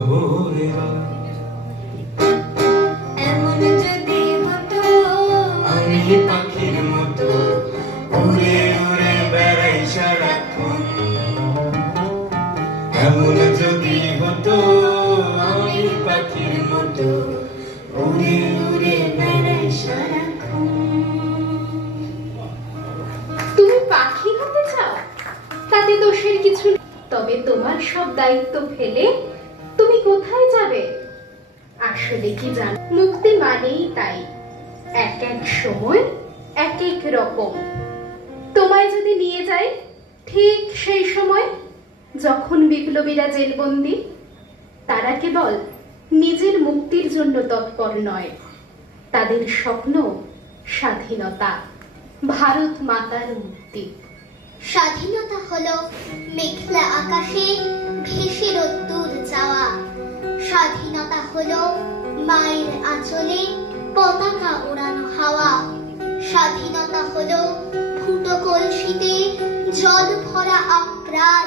এমন যদি হতো আমি পাখির মতো উড়ে উড়ে বেড়াই সারাক্ষণ। এমন যদি হতো আমি পাখির মতো উড়ে উড়ে বেড়াই সারাক্ষণ। তুমি পাখি হতে চাও, তাতে দোষের কিছু নেই। তবে তোমার সব দায়িত্ব ফেলে তুমি কোথায় যাবে? আসলে কি জানো, মুক্তি মানেই তাই, এক এক সময় এক এক রকম। তোমায় যদি নিয়ে যায় ঠিক সেই সময় যখন বিপ্লবীরা জেলবন্দি, তারা কেবল নিজের মুক্তির জন্য তৎপর নয়, তাদের স্বপ্ন স্বাধীনতা, ভারত মাতার মুক্তি। স্বাধীনতা হলো মেঘলা আকাশে ভেসে রোদ্দুর যাওয়া। স্বাধীনতা হলো মায়ের আঁচলে পতাকা ওড়ানো হাওয়া। স্বাধীনতা হলো ফুটো কলসিতে জল ভরা আপ্রাণ।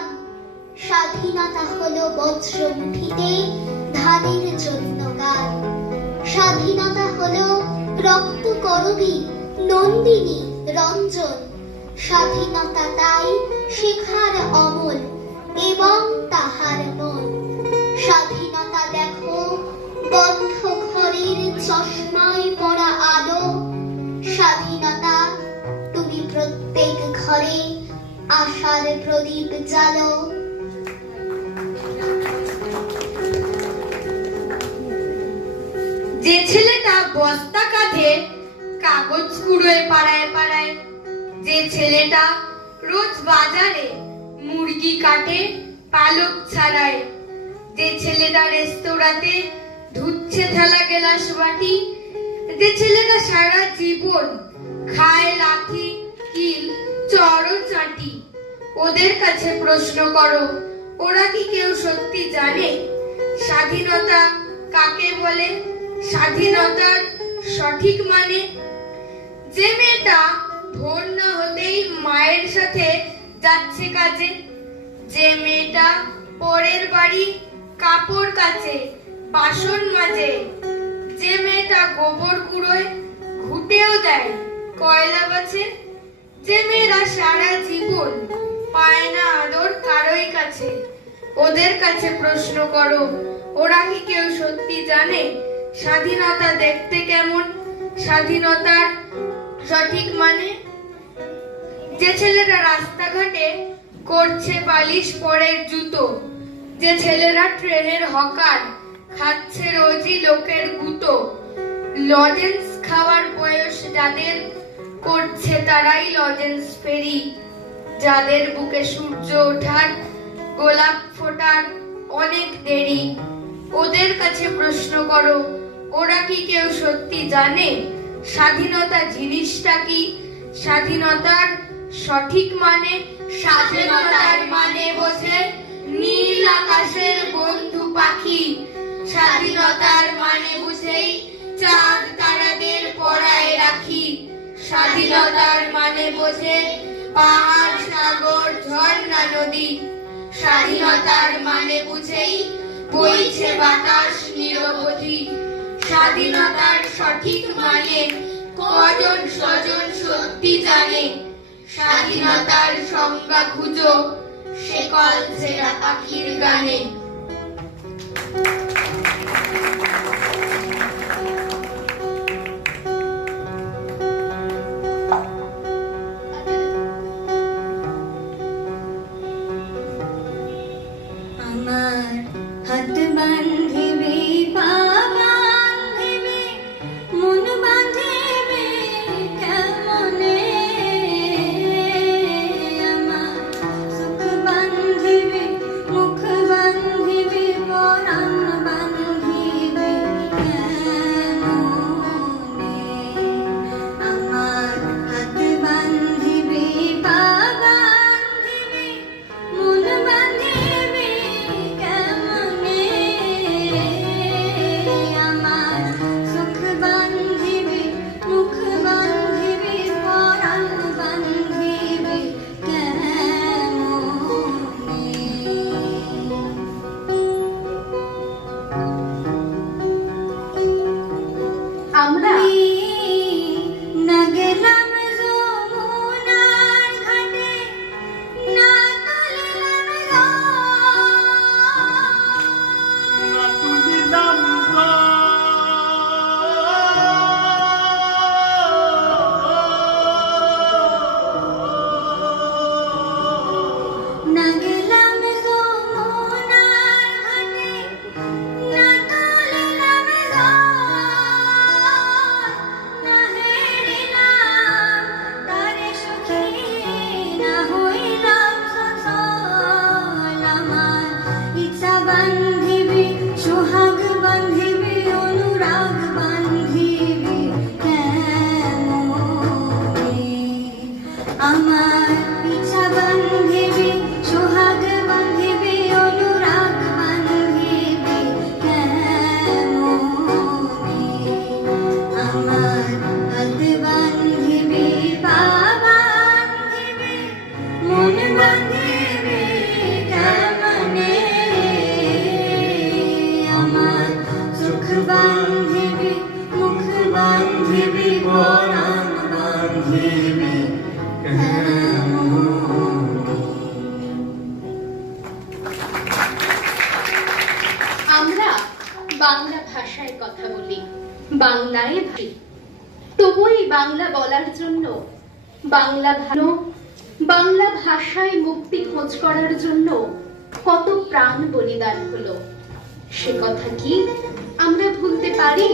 স্বাধীনতা হলো বজ্র মুঠিতে ধানের জন্য গান। স্বাধীনতা হলো রক্ত করবী নন্দিনী রঞ্জন। স্বাধীনতা তাই শেখার অমল এবং তাহার মন। স্বাধীনতা দেখো বন্ধ ঘরের চশমায় পড়া আলো। স্বাধীনতা তুমি প্রত্যেক ঘরে আশার প্রদীপ জ্বালো। যে ছেলেটা বস্তা কাঁধে কাগজ কুড়োয় পাড়ায় পাড়ায়, যে ছেলেটা রোজ বাজারে মুরগি কাটে পালক ছাড়ায়, যে ছেলেটা রেস্তোরাঁতে ধুচ্ছে থালা গেলাস বাটি, যে ছেলেটা সারা জীবন খায় লাথি কিল চড় চাটি, ওদের কাছে প্রশ্ন করো, ওরা কি কেউ সত্যি জানে স্বাধীনতা কাকে বলে? স্বাধীনতার সঠিক মানে? যে মেয়েটা ভোর না হতেই মায়ের সাথে যাচ্ছে কাজে, যে মেয়েটা পরের বাড়ি কাপড় কাচে বাসন মাজে, যে মেয়েটা গোবর কুড়োয় ঘুটেও দেয় কয়লা বাছে, যে মেয়েরা সারা জীবন পায় না আদর কারোই কাছে, ওদের কাছে প্রশ্ন করো, ওরা কি কেউ সত্যি জানে স্বাধীনতা দেখতে কেমন? স্বাধীনতার সঠিক মানে? যে ছেলেরা রাস্তাঘাটে করছে বালিশ পরের জুতো, যে ছেলেরা ট্রেনের হকার খাচ্ছে রোজই লোকের গুঁতো, লজেন্স খাওয়ার বয়স যাদের করছে তারাই লজেন্স ফেরি, যাদের বুকে সূর্য ওঠার গোলাপ ফোটার অনেক দেরি, ওদের কাছে প্রশ্ন করো, ওরা কি কেউ সত্যি জানে স্বাধীনতা জিনিসটা কি? স্বাধীনতার সঠিক মানে? স্বাধীনতার মানে বোঝে নীল আকাশের বন্ধু পাখি। স্বাধীনতার মানে বুঝেই চাঁদ তারাদের পরায় রাখি। স্বাধীনতার মানে বোঝে পাহাড় সাগর ঝর্ণা নদী। স্বাধীনতার মানে বুঝেই বইছে বাতাস নিরবধি। স্বাধীনতার সঠিক মানে কজন স্বজন সত্যি জানে? স্বাধীনতার সংজ্ঞা খুঁজো সে কল ছেঁড়া পাখির গানে। আমার হাত বান্ধিবে পা বান্ধিবে মন বান্ধিবে কেমনে, আমার সুখ বান্ধিবে মুখ বান্ধিবে আমরা না গেলাম যমুনার ঘাটে, না তুলিলাম জল। না গেলাম যমুনার ঘাটে, না তুলিলাম জল। না হেরিলাম তারে সুখী, না হইলাম সচল। আমার ইচ্ছা বান্ধিবি, সোহাগ বান্ধিবি, অনুরাগ বান্ধিবি কেমনে? আমার ইচ্ছা বান্ধিবি, সোহাগ বান্ধিবি, অনুরাগ বান্ধিবি কেমনে? আমার হাত বান্ধিবি, পা বান্ধিবি, মন বান্ধিবি কেমনে? আমার চোখ বান্ধিবি, মুখ বান্ধিবি, পরাণ বান্ধিবি আমরা বাংলা ভাষায় কথা বলি, বাংলায় ভাবি, তবু এই বাংলা বলার জন্য, বাংলা ভাষায় মুক্তি খোঁজ করার জন্য কত প্রাণ বলিদান হলো, সে কথা কি আমরা ভুলতে পারি?